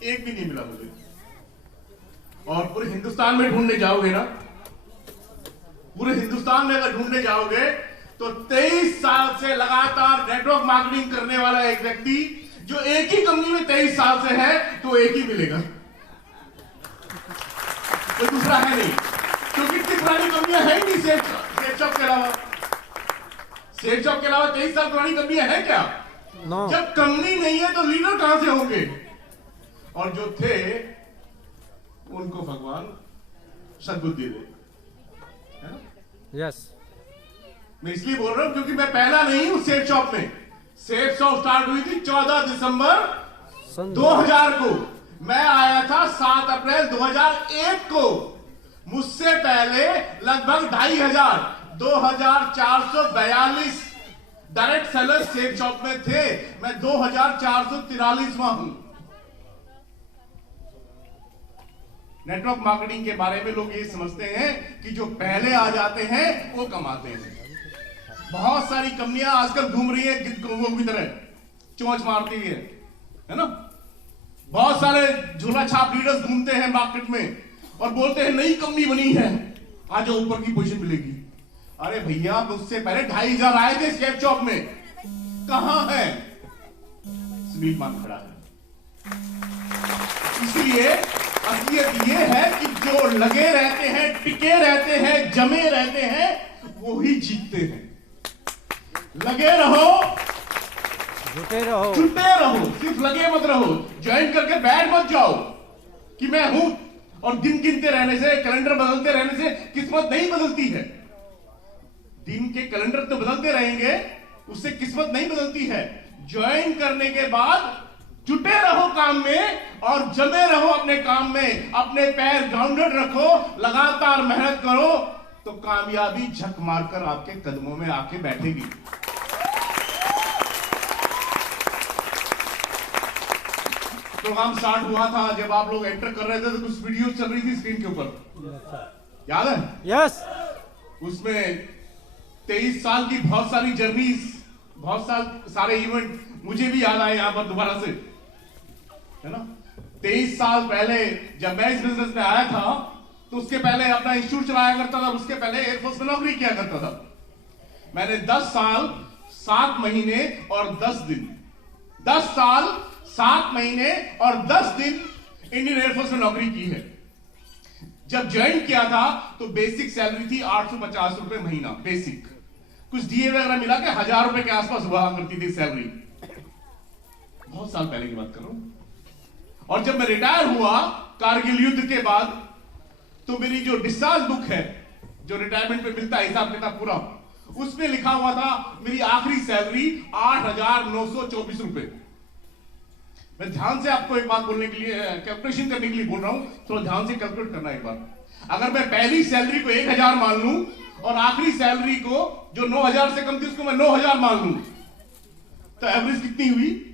एक भी नहीं मिला मुझे। और पूरे हिंदुस्तान में ढूंढने जाओगे ना, पूरे हिंदुस्तान में अगर ढूंढने जाओगे तो 23 साल से लगातार नेटवर्क मार्केटिंग करने वाला एक व्यक्ति जो एक ही कंपनी में 23 साल से है तो एक ही मिलेगा, कोई दूसरा है नहीं। क्योंकि इतनी पुरानी कंपनियां है नहीं सेफ शॉप के अलावा। सेफ शॉप के अलावा 23 साल पुरानी कंपनियां है क्या? No. जब कंपनी नहीं है तो लीडर कहां से होंगे? और जो थे उनको भगवान सद्बुद्धि दे, है ना? यस। मैं इसलिए बोल रहा हूं क्योंकि मैं पहला नहीं हूं सेफ शॉप में। सेफ शॉप स्टार्ट हुई थी 14 दिसंबर 2000 को। मैं आया था 7 अप्रैल 2001 को। मुझसे पहले लगभग 2500 2442 डायरेक्ट सेलर सेफ शॉप में थे। मैं 2443वां हूं। नेटवर्क मार्केटिंग के बारे में लोग ये समझते हैं कि जो पहले आ जाते हैं वो कमाते हैं। बहुत सारी कंपनियां आजकल घूम रही है गिद्धों की तरह, चोंच मारती हुई है ना? बहुत सारे झूला छाप लीडर्स घूमते हैं मार्केट में और बोलते हैं नई कंपनी बनी है, आज ऊपर की पोजीशन मिलेगी। अरे भैया, मुझसे पहले 2500 आए थे सेफ शॉप में, कहां है? सुनील मान खड़ा है। इसलिए असलियत ये है कि जो लगे रहते हैं, टिके रहते हैं, जमे रहते हैं, वो ही जीतते हैं। लगे रहो, जुटे रहो, जुटे रहो, सिर्फ लगे मत रहो। ज्वाइन करके बैठ मत जाओ कि मैं हूं, और दिन गिनते रहने से, कैलेंडर बदलते रहने से किस्मत नहीं बदलती है। दिन के कैलेंडर तो बदलते रहेंगे, उससे किस्मत नहीं बदलती है। ज्वाइन करने के बाद जुटे रहो काम में और जमे रहो अपने काम में। अपने पैर ग्राउंडेड रखो, लगातार मेहनत करो तो कामयाबी झक मारकर आपके कदमों में आके बैठेगी। प्रोग्राम स्टार्ट हुआ था, जब आप लोग एंटर कर रहे थे तो कुछ वीडियो चल रही थी स्क्रीन के ऊपर, याद है? यस। उसमें 23 साल की बहुत सारी जर्नीज, बहुत सारे इवेंट मुझे भी याद आए यहां पर दोबारा से, है ना? 23 साल पहले जब मैं इस बिजनेस में आया था तो उसके पहले अपना इंस्टीट्यूट चलाया करता था, उसके पहले एयरफोर्स में नौकरी किया करता था। मैंने 10 साल 7 महीने और 10 दिन 10 साल 7 महीने और 10 दिन इंडियन एयरफोर्स में नौकरी की है। जब ज्वाइन किया था तो बेसिक सैलरी थी 850 रुपए महीना, बेसिक। कुछ डीए वगैरह मिला के 1000 रुपए के आसपास हुआ करती थी सैलरी। बहुत साल पहले की बात कर रहा हूं। और जब मैं रिटायर हुआ कारगिल युद्ध के बाद, तो मेरी जो डिस्चार्ज बुक है, जो रिटायरमेंट पे मिलता है हिसाब किताब पूरा, उसमें लिखा हुआ था मेरी आखिरी सैलरी 8924 रुपए। मैं ध्यान से आपको एक बात बोलने के लिए, कैलकुलेशन करने के लिए बोल रहा हूं, थोड़ा ध्यान से कैलकुलेट करना एक बार। अगर मैं पहली सैलरी को 1000 मान लूं और आखिरी सैलरी को जो 9000 से कम थी उसको मैं 9000 मान लूं, तो एवरेज कितनी हुई?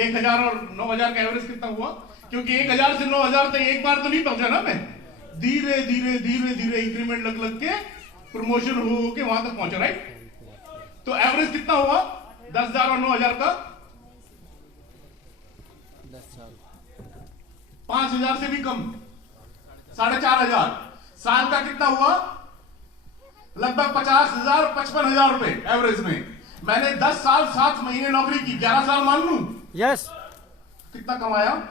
1000 और 9000 का एवरेज कितना हुआ? क्योंकि 1000 से 9000 तक एक बार तो नहीं पहुंचा ना मैं, धीरे धीरे धीरे धीरे इंक्रीमेंट लग लग के प्रमोशन हो के वहां तक पहुंचा, राइट? तो एवरेज कितना हुआ 10,000 और 9,000 का? 5,000 से भी कम, 4,500। साल का कितना हुआ? लगभग 50,000 55,000 रुपए एवरेज में। मैंने 10 साल 7 महीने नौकरी की, 11 साल मान लूं, यस। कितना कमाया?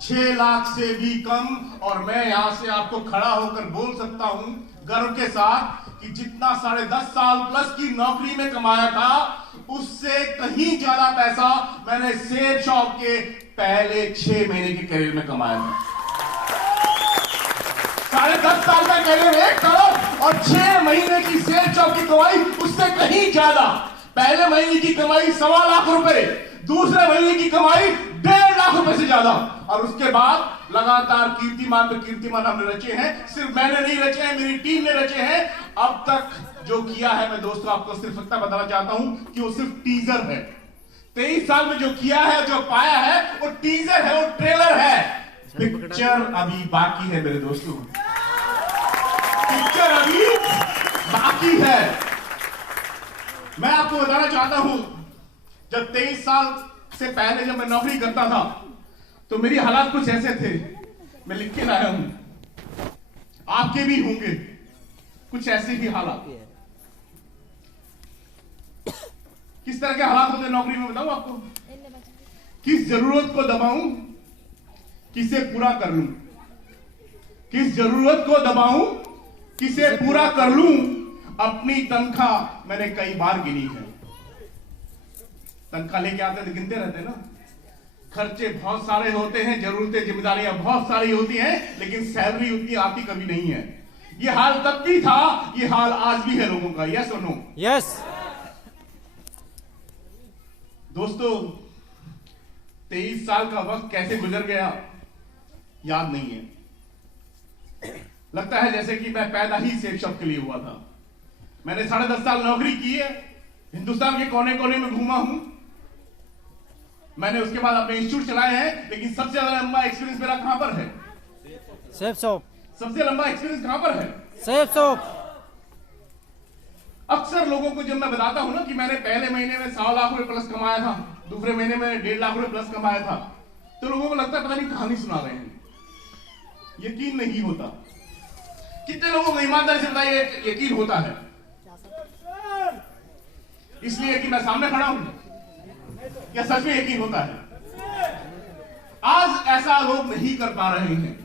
6 लाख से भी कम। और मैं यहां से आपको खड़ा होकर बोल सकता हूं गर्व के साथ कि जितना 10.5 साल प्लस की नौकरी में कमाया था, उससे कहीं ज्यादा पैसा मैंने सेफ शॉप के पहले 6 महीने के करियर में कमाया था। 10.5 साल का करियर 1 करोड़ और 6 महीने की सेफ शॉप की कमाई उससे कहीं ज्यादा। पहले महीने की कमाई 1.25 लाख रुपए, दूसरे महीने की कमाई 1.5 लाख रुपए से ज्यादा। और उसके बाद लगातार कीर्तिमान पे कीर्तिमान हमने रचे हैं। सिर्फ मैंने नहीं रचे हैं, मेरी टीम ने रचे हैं। अब तक जो किया है, मैं दोस्तों आपको सिर्फ इतना बताना चाहता हूं कि वो सिर्फ टीजर है। 23 साल में जो किया है, जो पाया है, वो टीजर है, वो ट्रेलर है। पिक्चर अभी बाकी है मेरे दोस्तों, पिक्चर अभी बाकी है। मैं आपको बताना चाहता हूं, जब 23 साल से पहले जब मैं नौकरी करता था तो मेरी हालात कुछ ऐसे थे, मैं लिख के लाया हूं, आपके भी होंगे कुछ ऐसे ही हालात। किस तरह के हालात होते नौकरी में बताऊं आपको? किस जरूरत को दबाऊं, किसे पूरा कर लूं, किस जरूरत को दबाऊं, किसे पूरा कर लूं। अपनी तनख्वाह मैंने कई बार गिनी है। तनख्वाह लेके आते थे, गिनते रहते ना। खर्चे बहुत सारे होते हैं, जरूरतें जिम्मेदारियां बहुत सारी होती हैं, लेकिन सैलरी उतनी आती कभी नहीं है। ये हाल तब भी था, ये हाल आज भी है लोगों का। यस और नो? यस। दोस्तों, 23 साल का वक्त कैसे गुजर गया याद नहीं है। लगता है जैसे कि मैं पैदा ही सेफ शॉप के लिए हुआ था। मैंने 10.5 साल नौकरी की है, हिंदुस्तान के कोने कोने में घूमा हूं। मैंने उसके बाद अपने इंस्टीट्यूट चलाए हैं, लेकिन सबसे ज्यादा लंबा एक्सपीरियंस मेरा कहां पर है? Safe shop. सबसे लंबा एक्सपीरियंस कहां पर है? Safe shop. अक्सर लोगों को जब मैं बताता हूं ना कि मैंने पहले महीने में 100 लाख रुपए प्लस कमाया था, दूसरे महीने में 1.5 लाख रुपए प्लस कमाया था, तो लोगों को लगता है पता नहीं कहानी सुना रहे हैं। यकीन नहीं होता। कितने लोगों को ईमानदारी से बताइए यकीन होता है? इसलिए कि मैं सामने खड़ा हूं, या सच में यकीन होता है? आज ऐसा लोग नहीं कर पा रहे हैं।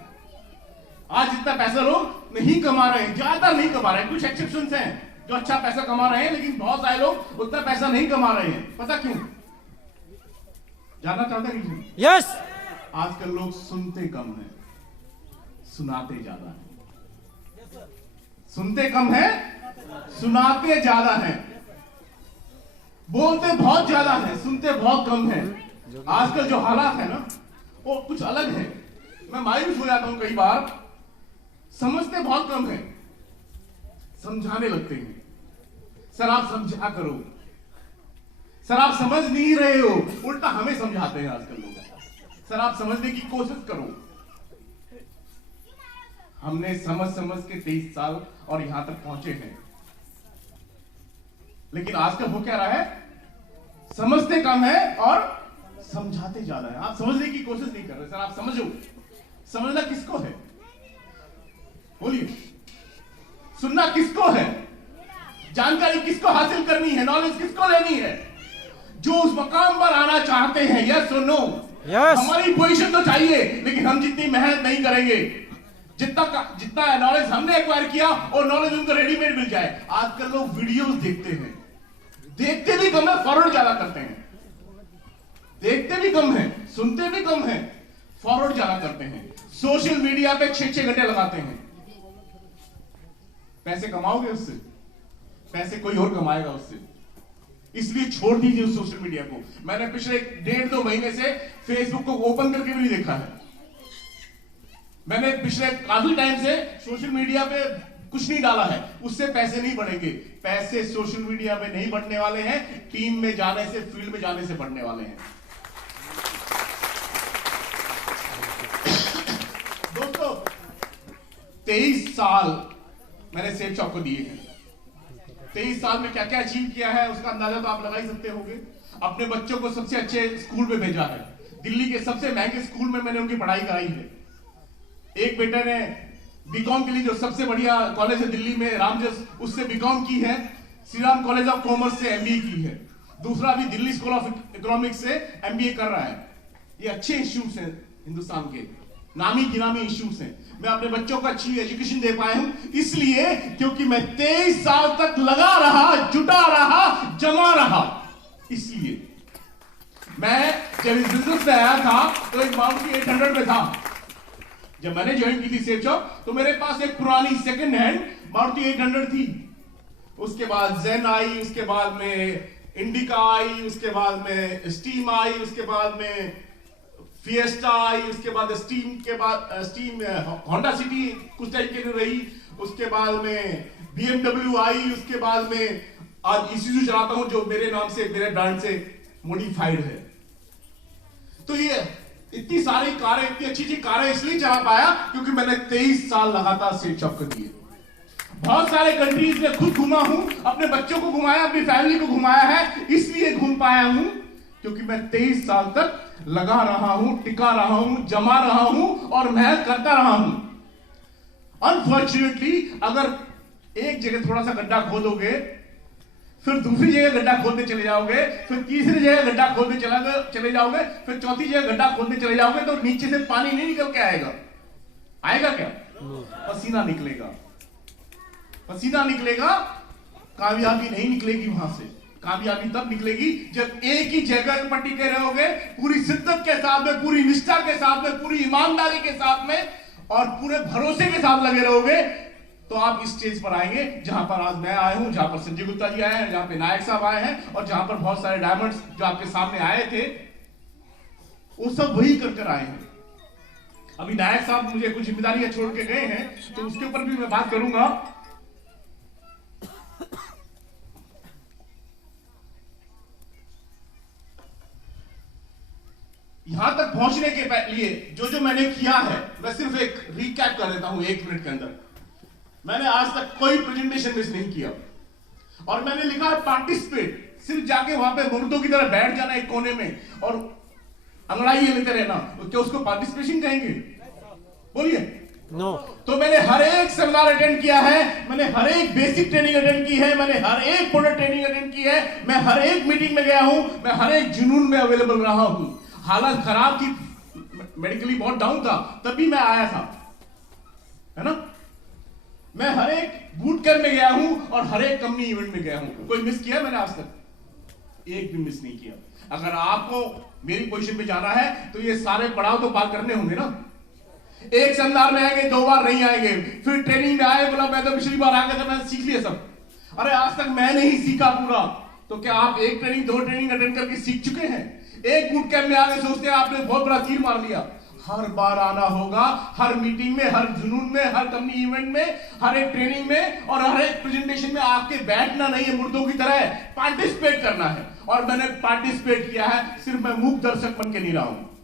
आज जितना पैसा लोग नहीं कमा रहे हैं, ज्यादा नहीं कमा रहे हैं। कुछ एक्सेप्शंस हैं जो अच्छा पैसा कमा रहे हैं, लेकिन बहुत सारे लोग उतना पैसा नहीं कमा रहे हैं। पता क्यों? जानना चाहते हैं? यस। आजकल लोग सुनते कम हैं, सुनाते ज्यादा हैं। सुनते कम हैं, सुनाते ज्यादा हैं। बोलते बहुत ज्यादा है, सुनते बहुत कम है। आजकल जो हालात है ना, वो कुछ अलग है। मैं मायूस हो जाता हूं कई बार। समझते बहुत कम है, समझाने लगते हैं। सर आप समझा करो, सर आप समझ नहीं रहे हो, उल्टा हमें समझाते हैं आजकल लोग। सर आप समझने की कोशिश करो। हमने समझ समझ के 23 साल और यहां तक पहुंचे हैं, लेकिन आजकल हो क्या रहा है? समझते कम है और समझाते ज्यादा है। आप समझने की कोशिश नहीं कर रहे। सर आप समझो। समझना किसको है? बोलिए। सुनना किसको है? जानकारी किसको हासिल करनी है? नॉलेज किसको लेनी है? जो उस मकाम पर आना चाहते हैं। यस और नो? यस। हमारी पोजीशन तो चाहिए, लेकिन हम जितनी मेहनत नहीं करेंगे, जितना नॉलेज हमने एक्वायर किया और नॉलेज उनको रेडीमेड मिल जाए। आजकल लोग वीडियोस देखते हैं, देखते भी कम है, फॉरवर्ड ज्यादा करते हैं। देखते भी कम है, सुनते भी कम है, फॉरवर्ड ज्यादा करते हैं। सोशल मीडिया पे 6-6 घंटे लगाते हैं। पैसे कमाओगे उससे? पैसे कोई और कमाएगा उससे। इसलिए छोड़ दीजिए उस सोशल मीडिया को। मैंने पिछले 1.5-2 महीने से फेसबुक को ओपन करके भी नहीं देखा है। मैंने पिछले काफी टाइम से सोशल मीडिया पे कुछ नहीं डाला है। उससे पैसे नहीं बढ़ेंगे। पैसे सोशल मीडिया पे नहीं बढ़ने वाले हैं, टीम में जाने से, फील्ड में जाने से बढ़ने वाले हैं। दोस्तों, 23 साल मैंने सेफ शॉप को दिए हैं। 23 साल में क्या क्या अचीव किया है उसका अंदाजा तो आप लगा ही सकते होंगे। अपने बच्चों को सबसे अच्छे स्कूल में भेजा है। दिल्ली के सबसे महंगे स्कूल में मैंने उनकी पढ़ाई कराई है। एक बेटे ने बीकॉम के लिए जो सबसे बढ़िया कॉलेज है दिल्ली में, रामजस, उससे बीकॉम की है। Shri Ram college of commerce से एमबीए की है। दूसरा भी दिल्ली स्कूल ऑफ इकोनॉमिक्स से एमबीए कर रहा है। ये अच्छे इंस्टीट्यूट हैं, हिंदुस्तान के नामी गिरामी इंस्टीट्यूट हैं। मैं अपने बच्चों को अच्छी एजुकेशन दे पाया हूं इसलिए क्योंकि मैं 23 साल तक लगा रहा, जुटा रहा, जमा रहा। इसलिए मैं जब इस बिजनेस में आया था तो एक मारुति 800 में था। जब मैंने ज्वाइन की थी सेफ शॉप तो मेरे पास एक पुरानी सेकंड हैंड मारुति 800 थी। उसके बाद जेन आई, उसके बाद में इंडिका आई, उसके बाद में स्टीम आई, उसके बाद में फिएस्टा आई, उसके बाद स्टीम होंडा सिटी कुछ टाइम के लिए रही। उसके बाद में BMW आई, उसके बाद में आज इसूजू चलाता हूं जो मेरे नाम से, मेरे ब्रांड से मॉडिफाइड है। तो ये इतनी सारी कारें, इतनी अच्छी अच्छी कारें इसलिए चला पाया क्योंकि मैंने 23 साल लगातार सेफ शॉप कर दिए। बहुत सारे कंट्रीज में खुद घुमा हूं, अपने बच्चों को घुमाया, अपनी फैमिली को घुमाया है। इसलिए घूम पाया हूं क्योंकि मैं 23 साल तक लगा रहा हूं, टिका रहा हूं, जमा रहा हूं और मेहनत करता रहा हूं। अनफॉर्चुनेटली अगर एक जगह थोड़ा सा गड्ढा खोदोगे, फिर दूसरी जगह गड्ढा खोदने चले जाओगे, फिर तीसरी जगह गड्ढा खोदने चले जाओगे, फिर चौथी जगह गड्ढा खोदने चले जाओगे, तो नीचे से पानी नहीं निकल के आएगा। आएगा क्या? पसीना निकलेगा। पसीना निकलेगा, कामयाबी नहीं निकलेगी। वहां से कामयाबी तब निकलेगी जब एक ही जगह पर टिके रहोगे, पूरी शिद्दत के साथ में, पूरी निष्ठा के साथ में, पूरी ईमानदारी के साथ में और पूरे भरोसे के साथ लगे रहोगे, तो आप इस स्टेज पर आएंगे जहां पर आज मैं आया हूं, जहां पर संजय गुप्ता जी आए हैं, जहां पे नायक साहब आए हैं और जहां पर बहुत सारे डायमंड्स जो आपके सामने आए थे, वो सब वही कर आए हैं। अभी नायक साहब मुझे कुछ जिम्मेदारियां छोड़ के गए हैं, तो उसके ऊपर भी मैं बात करूंगा। यहां तक पहुंचने के लिए जो मैंने किया है, मैं सिर्फ एक रिकैप कर देता हूं 1 मिनट के अंदर। मैंने आज तक कोई प्रेजेंटेशन मिस नहीं किया और मैंने लिखा है पार्टिसिपेट। सिर्फ जाके वहां पे मुर्दों की तरह बैठ जाना एक कोने में और अंगड़ाई लेते रहना, तो क्या उसको पार्टिसिपेशन कहेंगे? बोलिए। नो। तो मैंने हर एक सेमिनार अटेंड किया है, मैंने हर एक बेसिक ट्रेनिंग अटेंड की है, मैंने हर एक प्रोडक्ट ट्रेनिंग अटेंड की है, मैं हर एक मीटिंग में गया हूं, मैं हर एक जुनून में अवेलेबल रहा हूं। हालत खराब थी, मेडिकली बहुत डाउन था, तभी मैं आया था, है ना। मैं हर एक बूट कैंप में गया हूं और हर एक कंपनी इवेंट में गया हूं। कोई मिस किया मैंने आज तक? एक भी मिस नहीं किया। अगर आपको मेरी पोजीशन पे जाना है तो ये सारे पड़ाव तो पार करने होंगे ना। एक सेमिनार में आएंगे, 2 बार नहीं आएंगे, फिर ट्रेनिंग में आए, बोला मैं तो पिछली बार आ गया था, मैंने सीख लिया सब। अरे आज तक मैं नहीं सीखा पूरा, तो क्या आप 1 ट्रेनिंग 2 ट्रेनिंग अटेंड करके सीख चुके हैं? एक बूट कैंप में आगे सोचते हैं आपने बहुत बड़ा तीर मार लिया। हर बार आना होगा, हर मीटिंग में, हर जुनून में, हर कंपनी इवेंट में, हर एक ट्रेनिंग में और हर एक प्रेजेंटेशन में आपके बैठना नहीं है मुर्दों की तरह, पार्टिसिपेट करना है। और मैंने पार्टिसिपेट किया है, सिर्फ मैं मूक दर्शक बन के नहीं रहा हूं।